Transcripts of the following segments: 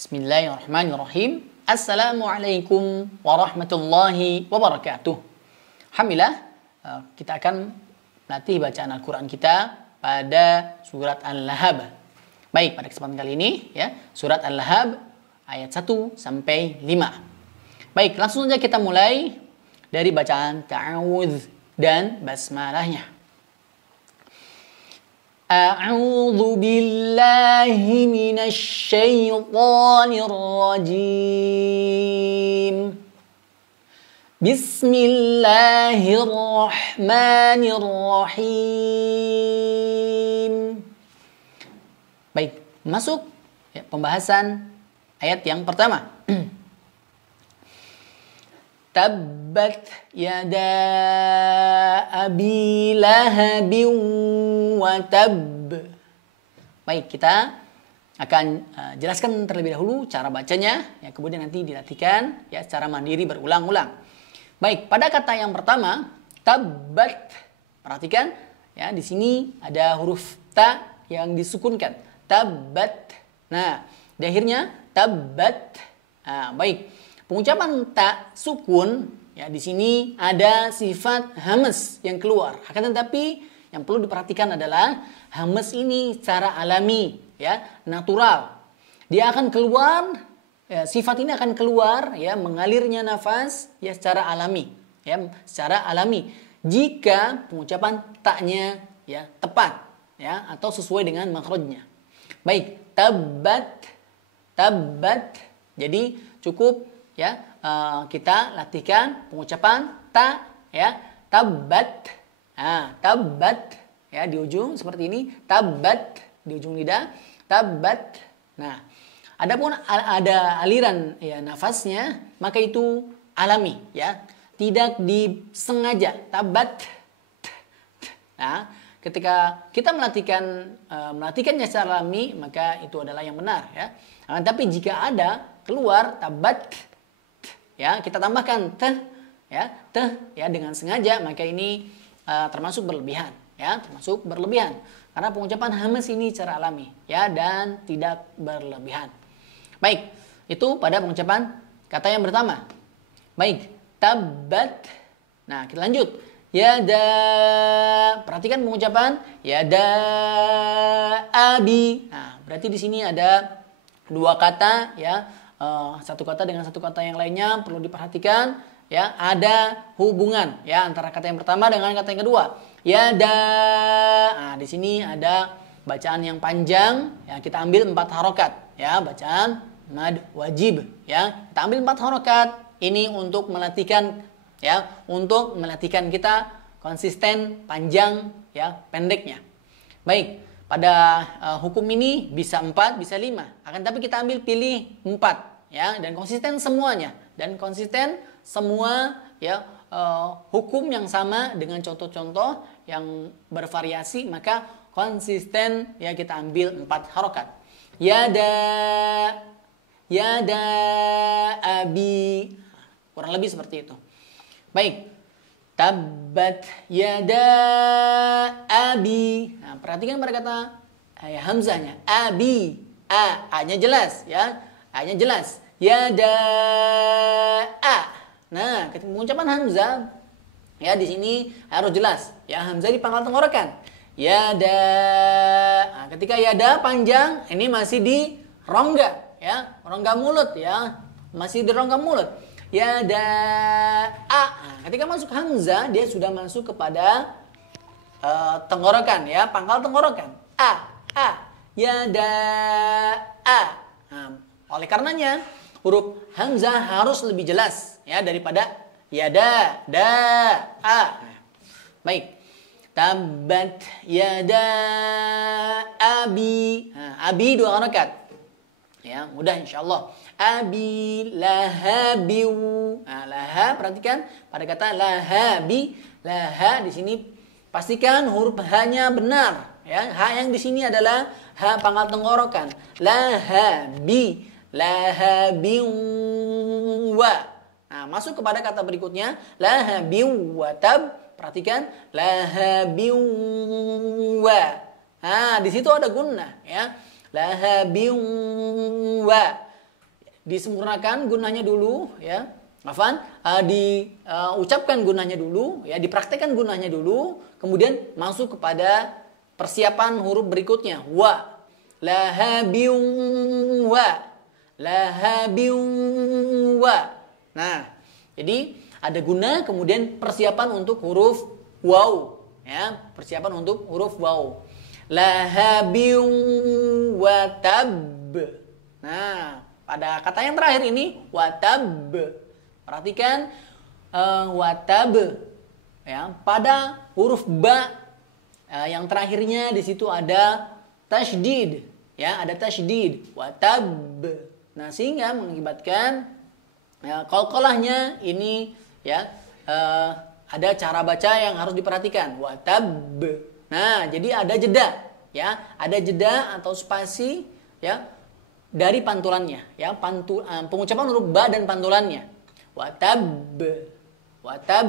Bismillahirrahmanirrahim. Assalamualaikum warahmatullahi wabarakatuh. Alhamdulillah, kita akan melatih bacaan Al-Quran kita pada surat Al-Lahab. Baik, pada kesempatan kali ini ya, surat Al-Lahab ayat 1 sampai 5. Baik, langsung saja kita mulai dari bacaan ta'awudz dan basmalahnya. A'udzu billahi minasy syaithanir rajim. Bismillahirrahmanirrahim. Baik, masuk ya, pembahasan ayat yang pertama. Tabbat yada abi lahabin wa tab. Baik, kita akan jelaskan terlebih dahulu cara bacanya, ya, kemudian nanti dilatihkan ya secara mandiri berulang-ulang. Baik, pada kata yang pertama, tabbat. Perhatikan ya, di sini ada huruf ta yang disukunkan. Tabbat. Nah, di akhirnya tabbat. Nah, baik. Pengucapan ta sukun ya, di sini ada sifat hamas yang keluar. Akan tetapi yang perlu diperhatikan adalah hamas ini secara alami ya, natural. Dia akan keluar ya, sifat ini akan keluar ya, mengalirnya nafas ya secara alami ya, secara alami. Jika pengucapan taknya ya tepat ya atau sesuai dengan makhrajnya. Baik, tabbat, tabbat. Jadi cukup ya, kita latihkan pengucapan ta ya, tabbat. Nah, tabbat ya di ujung seperti ini, tabbat di ujung lidah, tabbat. Nah, adapun ada aliran ya nafasnya, maka itu alami ya, tidak disengaja. Tabbat. Nah, ketika kita melatihkannya secara alami, maka itu adalah yang benar ya. Nah, tapi jika ada keluar tabbat ya, kita tambahkan teh ya dengan sengaja, maka ini termasuk berlebihan ya, termasuk berlebihan karena pengucapan hamas ini secara alami ya dan tidak berlebihan. Baik, itu pada pengucapan kata yang pertama. Baik, tabbat. Nah, kita lanjut. Yada. Perhatikan pengucapan yada abi. Nah, berarti di sini ada dua kata ya. Satu kata dengan satu kata yang lainnya perlu diperhatikan ya, ada hubungan ya antara kata yang pertama dengan kata yang kedua. Yada. Nah, di sini ada bacaan yang panjang ya, kita ambil 4 harokat ya, bacaan mad wajib ya. Kita ambil 4 harokat ini untuk melatihkan ya, untuk melatihkan kita konsisten panjang ya pendeknya. Baik, pada hukum ini bisa 4, bisa 5. Akan tapi kita ambil pilih 4 ya, dan konsisten semuanya, dan konsisten semua ya, hukum yang sama dengan contoh-contoh yang bervariasi, maka konsisten ya kita ambil 4 harokat. Yada, yada abi, kurang lebih seperti itu. Baik, tabbat yada abi. Nah, perhatikan pada kata ya, hamzahnya abi, a-nya jelas ya, a-nya jelas. Yada a. Nah, ketika pengucapan hamzah ya di sini harus jelas ya, hamzah di pangkal tenggorokan. Yada. Nah, ketika yada panjang ini masih di rongga ya, rongga mulut ya, masih di rongga mulut. Yada a. Nah, ketika masuk hamzah dia sudah masuk kepada tenggorokan ya, pangkal tenggorokan. A. Yada a. Nah, oleh karenanya huruf hamzah harus lebih jelas ya daripada yada da a. Baik, tabbat yada abi. Nah, abi 2 harakat ya, mudah insyaallah. Abi lahabiu. Nah, laha, perhatikan pada kata lahabi, laha di sini pastikan huruf h-nya benar ya. H yang di sini adalah h pangkal tenggorokan. Lahabi, lahabiwa. Nah, masuk kepada kata berikutnya lahabiwa tab. Perhatikan lahabiwa. Nah, di situ ada gunnah ya. Lahabiwa. disempurnakan gunanya dulu, ya. Afan, diucapkan gunanya dulu, ya, dipraktekkan gunanya dulu, kemudian masuk kepada persiapan huruf berikutnya. Wa, lahabiun wa, lahabiun wa. Nah, jadi ada guna, kemudian persiapan untuk huruf waw, ya, persiapan untuk huruf waw. Lahabiun wa tab. Nah, pada kata yang terakhir ini watab. Perhatikan watab, ya, pada huruf ba yang terakhirnya di situ ada tasydid, ya, ada tasydid watab. Nah, sehingga mengakibatkan ya, qalqalahnya ini, ya, ada cara baca yang harus diperhatikan watab. Nah, jadi ada jeda, ya, ada jeda atau spasi, ya, dari pantulannya, ya, pengucapan huruf ba dan pantulannya. Watab, watab.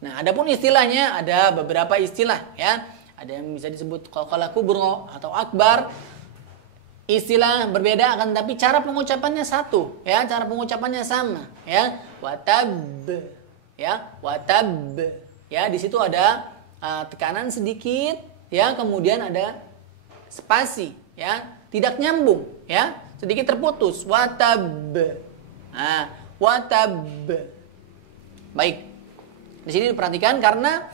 Nah, adapun istilahnya ada beberapa istilah, ya. Ada yang bisa disebut qalqalah kubra atau akbar. Istilah berbeda akan tapi cara pengucapannya satu, ya, cara pengucapannya sama, ya. Watab, ya, watab. Ya, di situ ada tekanan sedikit, ya, kemudian ada spasi, ya, tidak nyambung, ya, sedikit terputus. Watab. Nah, watab. Baik. Di sini diperhatikan karena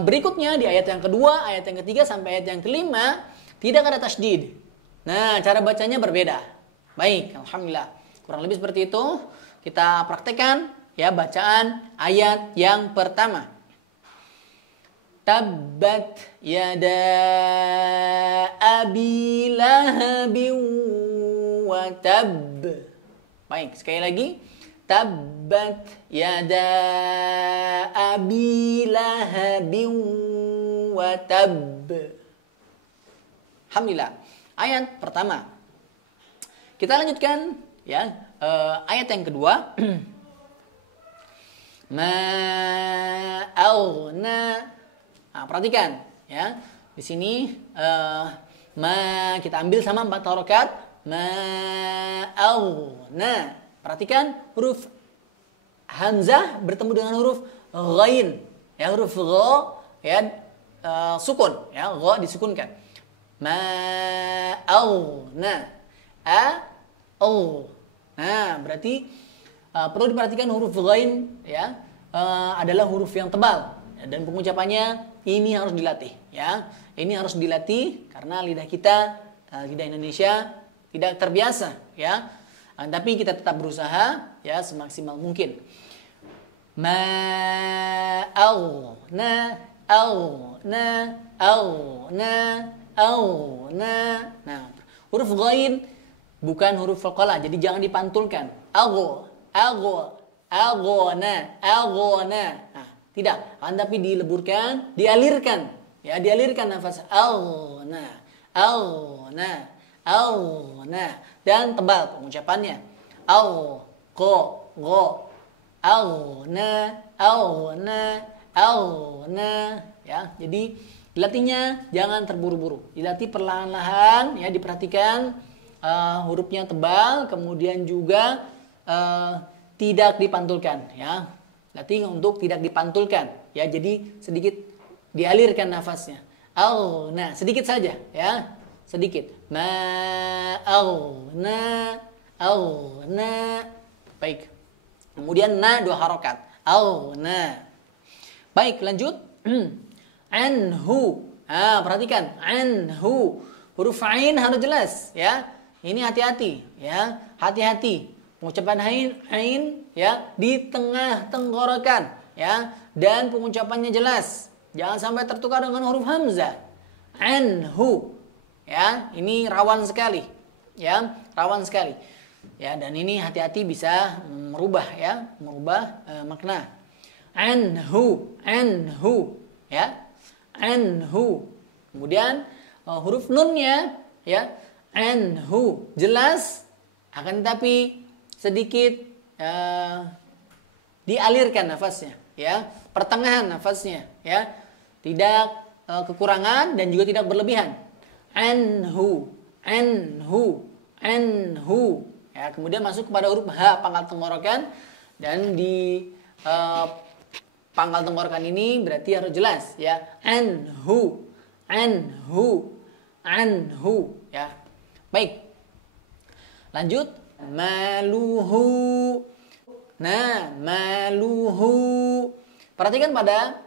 berikutnya di ayat yang kedua, ayat yang ketiga sampai ayat yang kelima tidak ada tasydid. Nah, cara bacanya berbeda. Baik, alhamdulillah. Kurang lebih seperti itu. Kita praktekkan, ya, bacaan ayat yang pertama. Tabbat yada abi lahabin wa tab. Baik, sekali lagi. Tabbat yada abi lahabin wa tab. Alhamdulillah. Ayat pertama. Kita lanjutkan, ya, ayat yang kedua. Ma aghna. Nah, perhatikan, ya. Di sini ma kita ambil sama 4 harokat. Ma aghna. Perhatikan huruf hamzah bertemu dengan huruf ghain, ya, huruf gha, ya, sukun, ya, gha disukunkan. Ma aghna. Nah, berarti perlu diperhatikan huruf ghain, ya, adalah huruf yang tebal, ya, dan pengucapannya ini harus dilatih, ya. Ini harus dilatih karena lidah kita, lidah Indonesia tidak terbiasa, ya. Tapi kita tetap berusaha, ya, semaksimal mungkin. Nah, huruf ghain bukan huruf qalqalah, jadi jangan dipantulkan. Nah, tidak, tapi dileburkan, dialirkan, ya, dialirkan nafas. Dan tebal pengucapannya. Ya, jadi dilatihnya jangan terburu-buru, dilatih perlahan-lahan, ya, diperhatikan hurufnya tebal, kemudian juga tidak dipantulkan, ya, latih untuk tidak dipantulkan, ya, jadi sedikit dialirkan nafasnya. Nah, sedikit saja, ya, sedikit. Baik. Kemudian na 2 harokat. Baik, lanjut. Anhu. Perhatikan, anhu. Huruf ain harus jelas, ya. Ini hati-hati, ya. Hati-hati. Pengucapan ain, ya, di tengah tenggorokan, ya, dan pengucapannya jelas. Jangan sampai tertukar dengan huruf hamzah. Anhu. Ya, ini rawan sekali, ya, rawan sekali, ya, dan ini hati-hati bisa merubah, ya, merubah makna. Anhu, ya, anhu. Kemudian huruf nunnya, ya, anhu jelas, akan tetapi sedikit dialirkan nafasnya, ya, pertengahan nafasnya, ya, tidak kekurangan dan juga tidak berlebihan. Anhu, ya. Kemudian masuk kepada huruf H pangkal tenggorokan, dan di pangkal tenggorokan ini berarti harus jelas ya. Anhu, anhu, anhu ya. Baik. Lanjut, maluhu. Nah, maluhu. Perhatikan pada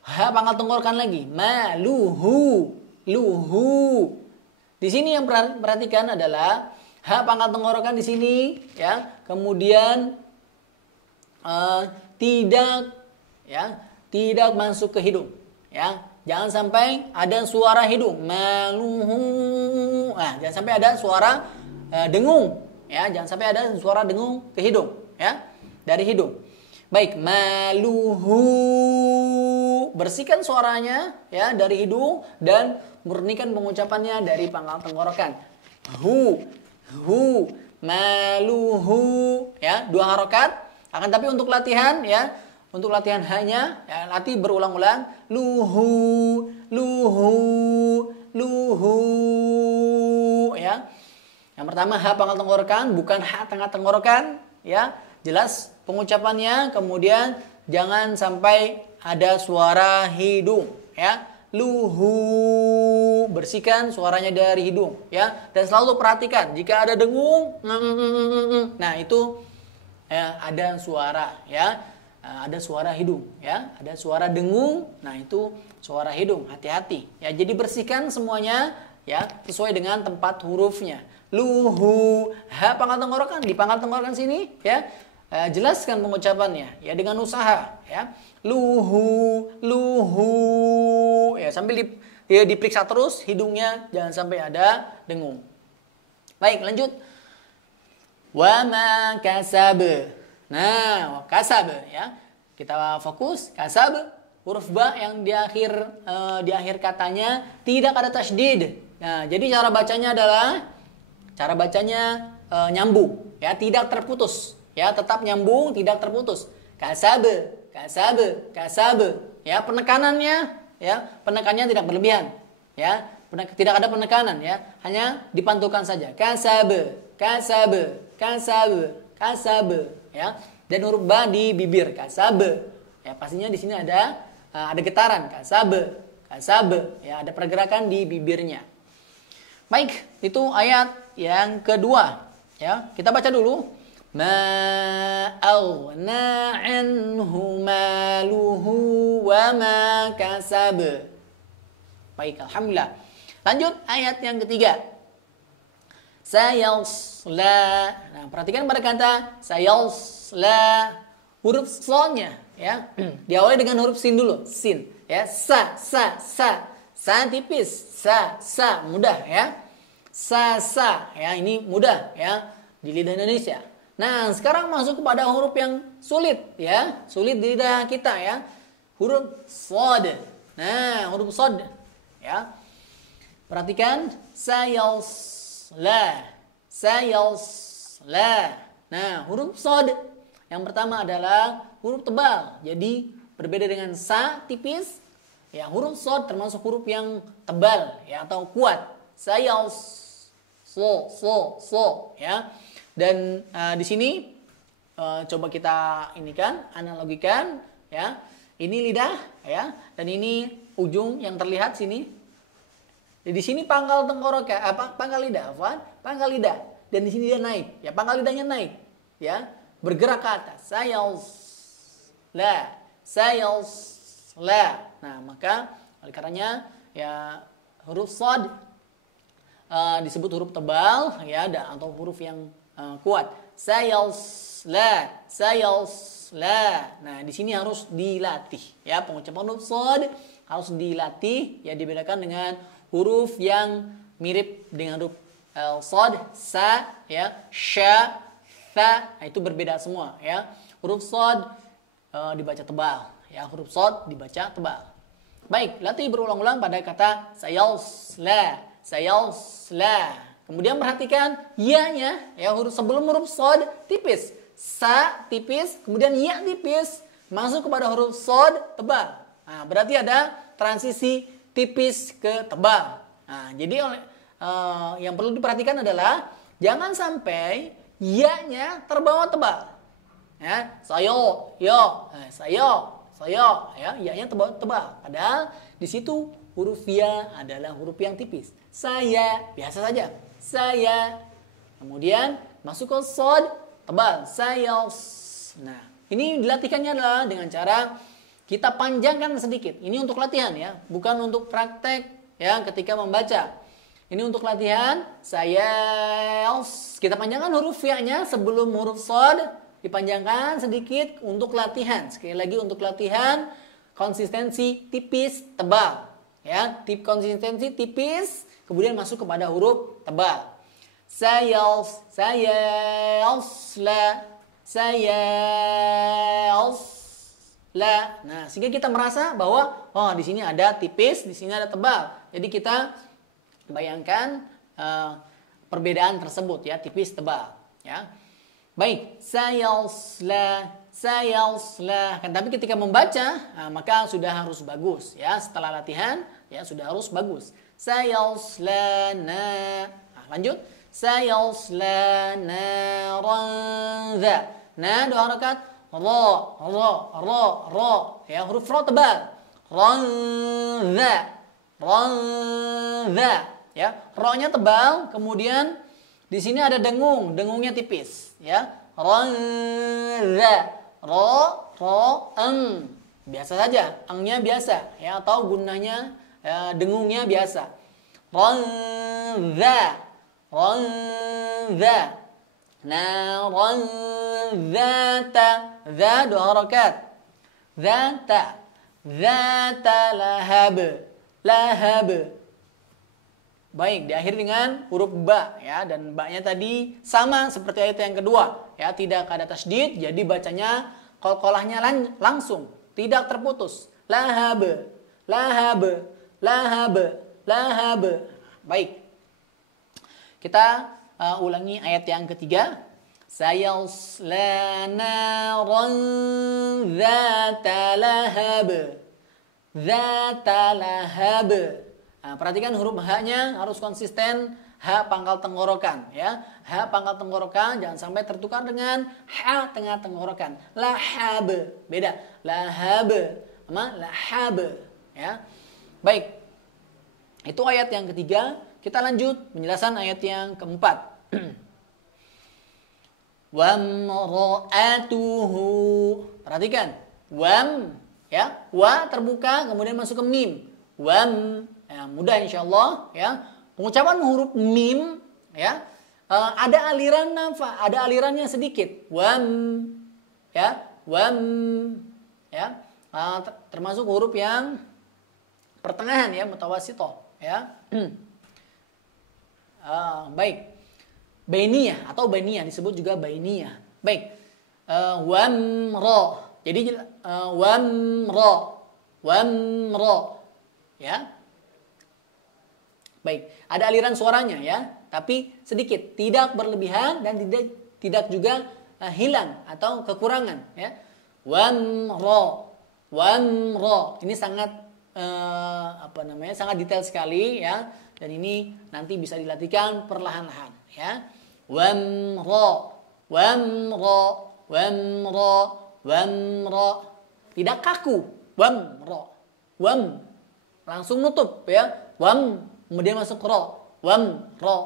H pangkal tenggorokan lagi. Maluhu, luhu. Di sini yang perhatikan adalah H pangkal tenggorokan di sini ya. Kemudian tidak masuk ke hidung ya. Jangan sampai ada suara hidung. Maluhu. Nah, jangan sampai ada suara dengung ya. Jangan sampai ada suara dengung ke hidung ya. Dari hidung. Baik, maluhu. Bersihkan suaranya ya dari hidung dan murnikan pengucapannya dari pangkal tenggorokan. Hu, hu, maluhu ya, 2 harokat. Akan tapi untuk latihan ya, untuk latihan hanya ya, latih berulang-ulang. Luhu, luhu, luhu ya. Yang pertama H pangkal tenggorokan, bukan H tengah tenggorokan ya. Jelas pengucapannya, kemudian jangan sampai ada suara hidung ya. Luhu, bersihkan suaranya dari hidung ya. Dan selalu perhatikan jika ada dengung, nah itu ya, ada suara ya. Ada suara hidung ya, ada suara dengung, nah itu suara hidung, hati-hati ya. Jadi bersihkan semuanya ya sesuai dengan tempat hurufnya. Luhu, H pangkal tenggorokan, di pangkal tenggorokan sini ya. Jelaskan pengucapannya ya dengan usaha ya. Luhu, luhu ya, sambil diperiksa terus hidungnya, jangan sampai ada dengung. Baik, lanjut. Wa ma kasab. Nah, kasab ya. Kita fokus kasab, huruf ba yang di akhir katanya tidak ada tasydid. Nah, jadi cara bacanya adalah nyambung ya, tidak terputus ya, tetap nyambung, tidak terputus. Kasab, kasab, kasab ya, penekanannya ya, penekanannya tidak berlebihan ya. Tidak ada penekanan ya, hanya dipantulkan saja. Kasab, kasab, kasab, kasab ya. Dan huruf ba di bibir, kasab ya, pastinya di sini ada getaran, kasab, kasab ya, ada pergerakan di bibirnya. Baik, itu ayat yang kedua ya. Kita baca dulu. Ma aghna anhu maluhu wa ma kasab. Baik, alhamdulillah. Lanjut ayat yang ketiga. Sayasla. Nah, perhatikan pada kata sayasla. Huruf slonnya ya. Diawali dengan huruf sin dulu, sin ya. Sa, sa, sa. Sa tipis, sa mudah ya. Sa ya, ini mudah ya di lidah Indonesia. Nah, sekarang masuk kepada huruf yang sulit ya. Sulit di lidah kita ya. Huruf shad. Nah, huruf shad ya. Perhatikan sayasla, sayasla. Nah, huruf shad yang pertama adalah huruf tebal. Jadi berbeda dengan sa tipis. Ya, huruf shad termasuk huruf yang tebal ya atau kuat. Sayas, so ya. Dan di sini coba kita analogikan ya. Ini lidah ya, dan ini ujung yang terlihat sini. Di sini pangkal tenggorokan, pangkal lidah, pangkal lidah. Dan di sini dia naik, ya pangkal lidahnya naik, ya bergerak ke atas. Sayasla, sayasla. Nah, maka oleh karenanya ya huruf shad disebut huruf tebal ya, atau huruf yang kuat. Sayasla, sayasla. Nah, di sini harus dilatih ya, pengucapan huruf shad harus dilatih ya, dibedakan dengan huruf yang mirip dengan huruf shad, sa ya, sya, tha. Nah, itu berbeda semua ya. Huruf shad dibaca tebal ya, huruf shad dibaca tebal. Baik, latih berulang-ulang pada kata sayasla, sayasla. Kemudian perhatikan ya-nya ya, huruf sebelum huruf shad tipis, sa tipis, kemudian ya tipis, masuk kepada huruf shad tebal. Nah, berarti ada transisi tipis ke tebal. Nah, jadi yang perlu diperhatikan adalah Jangan sampai ya-nya terbawa tebal. Ya, sayo, yo, saya, ya, ya-nya tebal. Padahal di situ huruf ya adalah huruf yang tipis. Saya, biasa saja. Saya. Kemudian masuk ke sod, tebal. Saya. Nah, ini dilatihkannya adalah dengan cara kita panjangkan sedikit. Ini untuk latihan ya, bukan untuk praktek ya ketika membaca. Ini untuk latihan. Saya. Kita panjangkan huruf ya-nya sebelum huruf sod, dipanjangkan sedikit untuk latihan. Sekali lagi untuk latihan konsistensi tipis tebal. Ya, tip konsistensi tipis, kemudian masuk kepada huruf tebal. Saya, la. Nah, sehingga kita merasa bahwa oh di sini ada tipis, di sini ada tebal. Jadi kita bayangkan perbedaan tersebut ya, tipis tebal ya. Baik, sayasla. Tapi ketika membaca maka sudah harus bagus ya. Setelah latihan ya sudah harus bagus. Sayaslana. Lanjut. Sayaslana ranza. Nah, 2 harakat. Ra. Ya, huruf ra tebal. Ranza. Ya, ra-nya tebal, kemudian di sini ada dengung, dengungnya tipis, ya. Ranza. Eng. Biasa saja, engnya biasa, ya, atau gunanya dengungnya biasa. Ranza. Nah, ranzata. Za 2 harakat. Zata lahab. Baik, diakhiri dengan huruf ba ya, dan ba-nya tadi sama seperti ayat yang kedua ya, tidak ada tasydid, jadi bacanya qalqalahnya langsung, tidak terputus. Lahab. Baik. Kita ulangi ayat yang ketiga. Sayasla naran dzata lahab. Nah, perhatikan huruf H-nya harus konsisten, H pangkal tenggorokan ya. H pangkal tenggorokan jangan sampai tertukar dengan H tengah tenggorokan. Lahab. Beda. Lahab sama lahab ya. Baik. Itu ayat yang ketiga. Kita lanjut penjelasan ayat yang keempat. Wamra'atuhu. Perhatikan. Wam ya. Wa terbuka kemudian masuk ke mim. Wam. Ya, mudah insyaallah ya. Pengucapan huruf mim ya. Ada aliran nafa, ada alirannya sedikit. Wam ya. Termasuk huruf yang pertengahan ya, mutawassithah ya. Baik. Bainiyah atau bainiyah disebut juga bainiyah. Baik. Wamra. Jadi wamra ya. Baik, ada aliran suaranya ya, tapi sedikit, tidak berlebihan dan tidak juga hilang atau kekurangan ya. Wamra. Ini sangat sangat detail sekali ya, dan ini nanti bisa dilatihkan perlahan-lahan ya. Wamra. Tidak kaku. Wamra. Langsung nutup ya. Kemudian masuk ro. Wamra.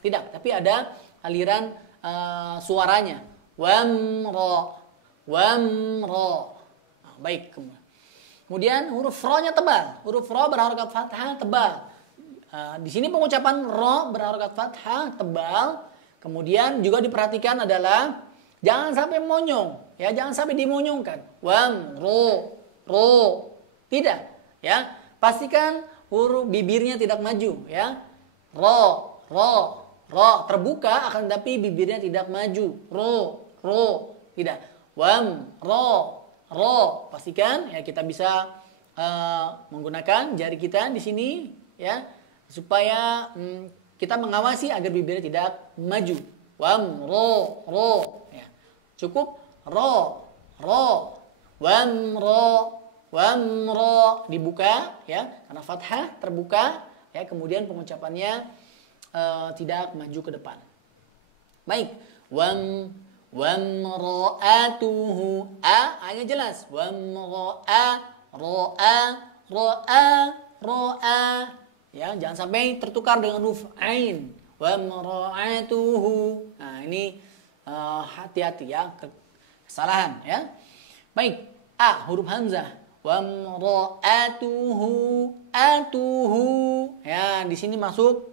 Tidak, tapi ada aliran suaranya. Wamra. Baik. Kemudian huruf ro-nya tebal. Huruf ro berharakat fathah tebal. Di sini pengucapan ro berharakat fathah tebal. Kemudian juga diperhatikan adalah jangan sampai monyong, ya, jangan sampai dimonyongkan. Ro. Tidak, ya. Pastikan huruf bibirnya tidak maju, ya. Ro terbuka akan tapi bibirnya tidak maju. Ro tidak. Ro. Pastikan ya kita bisa menggunakan jari kita di sini ya, supaya kita mengawasi agar bibirnya tidak maju. Ro. Ya. Cukup ro. Wamro dibuka ya, karena fathah terbuka ya, kemudian pengucapannya tidak maju ke depan. Baik, wamra'atuhu hanya jelas. Ro'a. Ya, jangan sampai tertukar dengan huruf ain. Wamra'atuhu. Nah, ini hati-hati ya, kesalahan ya. Baik, huruf hamzah. Atuhu. Ya, di sini masuk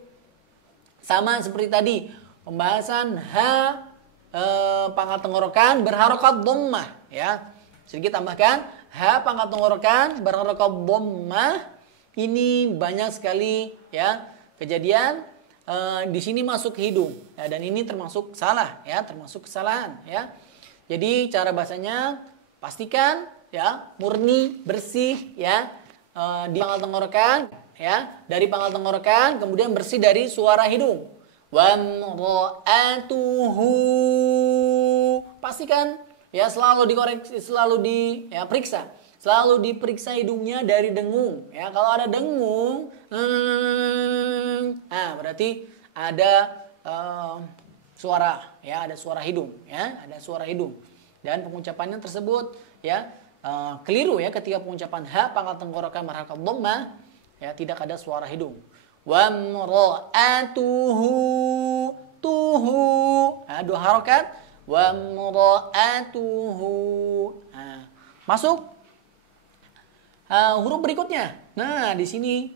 sama seperti tadi pembahasan pangkal tenggorokan berharokat dhammah ya. Sedikit tambahkan, pangkal tenggorokan berharokat dhammah ini banyak sekali ya kejadian di sini masuk ke hidung ya, dan ini termasuk salah ya, termasuk kesalahan ya. Jadi cara bahasanya pastikan ya murni bersih ya di pangkal tenggorokan ya, dari pangkal tenggorokan kemudian bersih dari suara hidung. Wamra'atuhu, pastikan ya selalu dikoreksi, selalu diperiksa, selalu diperiksa hidungnya dari dengung ya. Kalau ada dengung berarti ada suara ya, ada suara hidung ya, ada suara hidung, dan pengucapannya tersebut ya keliru ya ketika pengucapan pangkal tenggorokan berharokat dhammah ya, tidak ada suara hidung. Wamra'atuhu, dua harokat. Wamra'atuhu. Masuk huruf berikutnya. Nah, di sini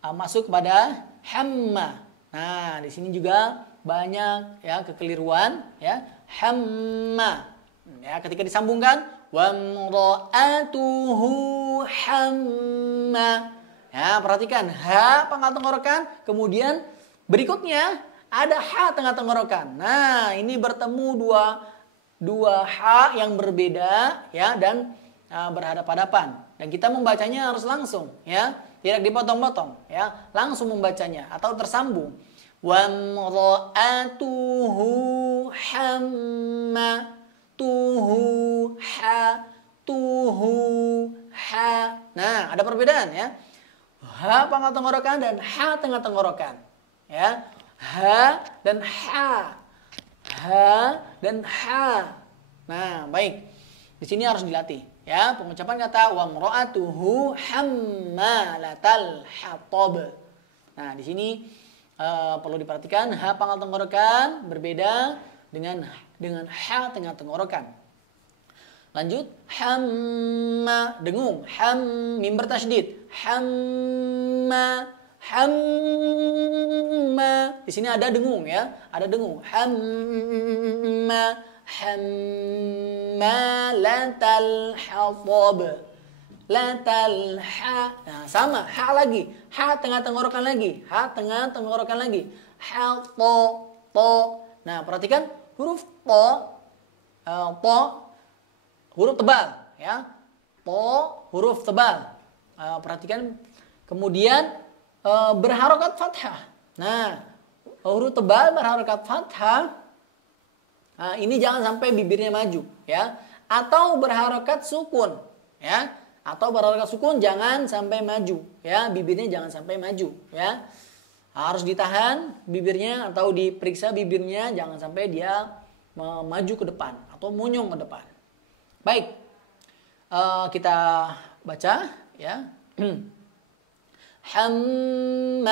masuk kepada hamma. Nah, di sini juga banyak ya kekeliruan ya. Hamma. Ya, ketika disambungkan wamra'atuhu hamma. Ya, perhatikan pangkal tenggorokan, kemudian berikutnya ada tengah tenggorokan. Nah, ini bertemu dua yang berbeda ya, dan berhadapan-hadapan. Dan kita membacanya harus langsung ya, tidak dipotong-potong ya, langsung membacanya atau tersambung. Wamra'atuhu hamma. Tuhu ha. Nah, ada perbedaan ya. Pangkal tenggorokan dan tengah tenggorokan. Ya. Dan ha. Dan ha. Nah, baik. Di sini harus dilatih ya, pengucapan kata wamra'atuhu hammalatal hatab. Nah, di sini perlu diperhatikan pangkal tenggorokan berbeda dengan tengah tenggorokan. Lanjut, hamma, dengung, mim bertasydid, hamma. Di sini ada dengung ya, ada dengung. Hammalatal hatab. Latal ha. Nah, sama, lagi. Tengah tenggorokan lagi. Tengah tenggorokan lagi. To. Nah, perhatikan huruf to huruf tebal ya. Huruf tebal. Perhatikan kemudian berharokat fathah. Nah, huruf tebal berharokat fathah. Ini jangan sampai bibirnya maju ya, atau berharokat sukun ya, atau berharokat sukun jangan sampai maju ya, bibirnya jangan sampai maju ya. Harus ditahan bibirnya atau diperiksa bibirnya, jangan sampai dia maju ke depan atau munyung ke depan. Baik, kita baca ya. Hammalatal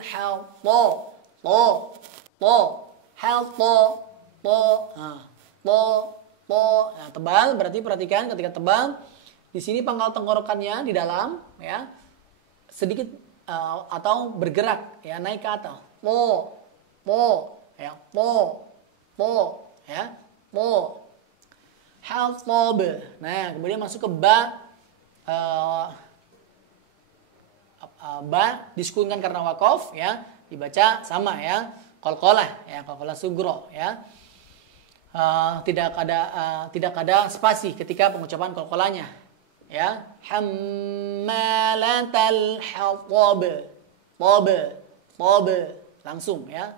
hatta. Nah, tebal berarti perhatikan ketika tebal. Di sini pangkal tenggorokannya di dalam ya, sedikit atau bergerak ya, naik ke atas. Po ya. Hatab. Nah, kemudian masuk ke ba. Ba disukunkan karena wakof ya, dibaca sama ya, qalqalah ya, qalqalah sugro ya. Tidak ada spasi ketika pengucapan qalqalahnya ya. Hammalatal hatab. Langsung ya.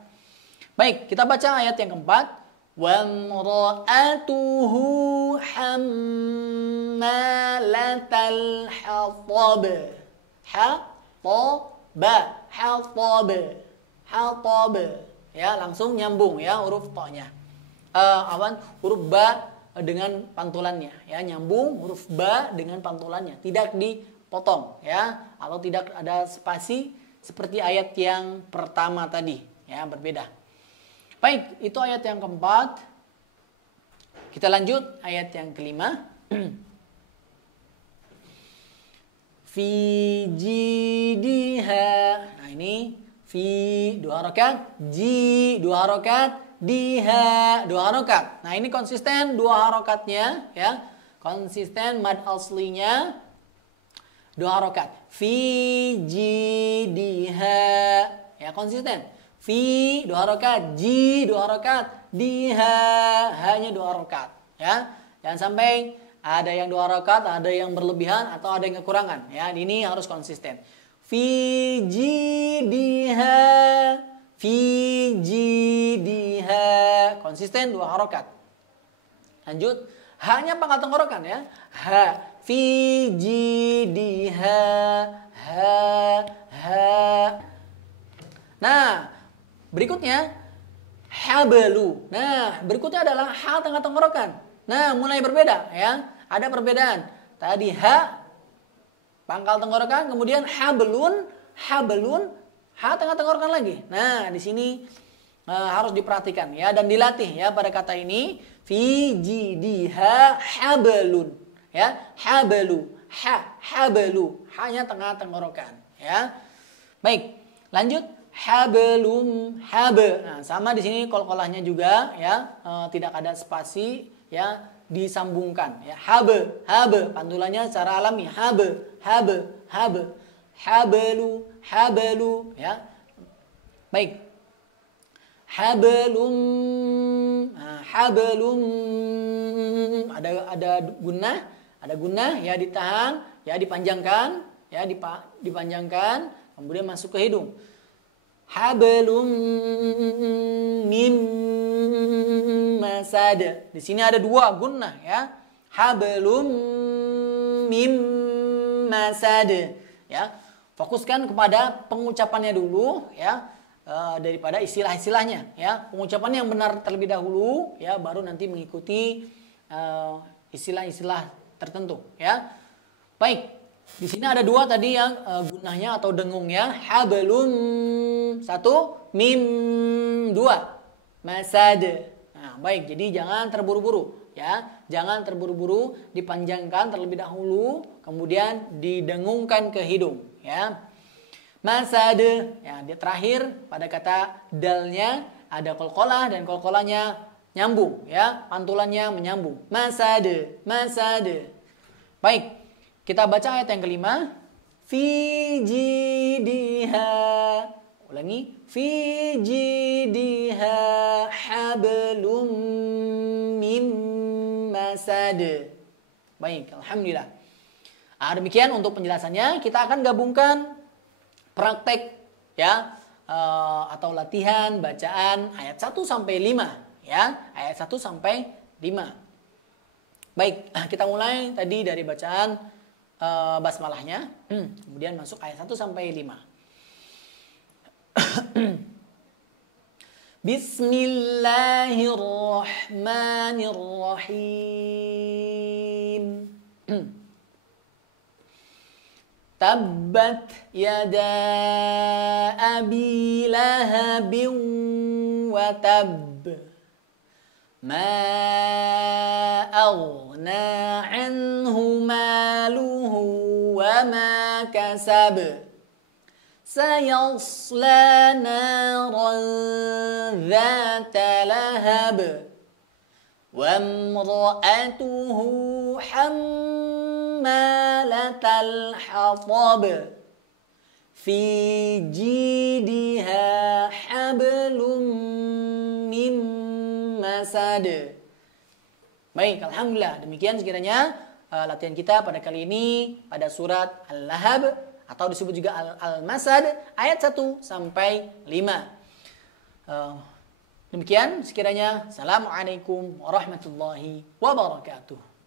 Baik, kita baca ayat yang keempat. Wamra'atuhu hammalatal hatab. Hatab. Hatab. Ya, langsung nyambung ya huruf to-nya. Huruf ba dengan pantulannya ya, nyambung huruf ba dengan pantulannya, tidak dipotong ya, atau tidak ada spasi seperti ayat yang pertama tadi ya, berbeda. Baik, itu ayat yang keempat. Kita lanjut ayat yang kelima. Fi jidiha. Nah ini fi dua harokat, ji dua harokat, diha dua harokat. Nah ini konsisten dua harokatnya ya, konsisten mad aslinya dua harokat. Fi jidiha ya, konsisten. Fi dua harokat, ji dua harokat, diha hanya dua harokat ya. Jangan sampai ada yang dua harokat, ada yang berlebihan atau ada yang kekurangan ya. Ini harus konsisten. Fi jidiha, fi jidiha, konsisten dua harokat. Lanjut, hanya pangkal tenggorokan ya. Ha, fi jidiha, ha. Nah, berikutnya hablu. Nah, berikutnya adalah ha tengah tenggorokan. Nah, mulai berbeda ya. Ada perbedaan. Tadi ha pangkal tenggorokan, kemudian hablun, ha tengah tenggorokan lagi. Nah, di sini harus diperhatikan ya dan dilatih ya pada kata ini. Fi jidiha hablun ya, hablu, hablu, hanya tengah tenggorokan ya. Baik, lanjut. Hablum, nah sama di sini qalqalahnya juga ya, tidak ada spasi ya, disambungkan ya. Habe pantulannya secara alami hablu ya. Baik, hablum, hablum, ada gunnah ya, ditahan ya, dipanjangkan ya, dipanjangkan kemudian masuk ke hidung. Hablum mim masad. Di sini ada dua gunnah ya. Hablum mim masad ya. Fokuskan kepada pengucapannya dulu ya, daripada istilah-istilahnya ya. Pengucapan yang benar terlebih dahulu ya, baru nanti mengikuti istilah-istilah tertentu ya. Baik. Di sini ada dua tadi yang gunnahnya atau dengungnya. Hablum satu, mim dua, masad. Nah, baik, jadi jangan terburu-buru ya. Jangan terburu-buru, dipanjangkan terlebih dahulu, kemudian didengungkan ke hidung ya. Masad ya, di terakhir pada kata dalnya ada qalqalah dan qalqalahnya nyambung ya, pantulannya menyambung. Masad. Baik, kita baca ayat yang kelima. Fi jidiha. Ulangi. Fi jidiha hablum mim masad. Baik, alhamdulillah. Demikian untuk penjelasannya. Kita akan gabungkan praktek ya, atau latihan bacaan ayat 1 sampai 5 ya. Ayat 1 sampai 5. Baik, kita mulai tadi dari bacaan basmalahnya, kemudian masuk ayat 1 sampai 5. Bismillahirrahmanirrahim. Tabbat yada abi lahabin wa tab. Ma aghna anhu maluhu wa ma kasab. Sayasla naran dhata lahab. Wa imra'atuhu hammalatal hatab. Fi jidiha hablum mim masad. Baik, alhamdulillah. Demikian sekiranya latihan kita pada kali ini pada surat Al-Lahab atau disebut juga Al-Masad ayat 1 sampai 5. Demikian sekiranya. Assalamualaikum warahmatullahi wabarakatuh.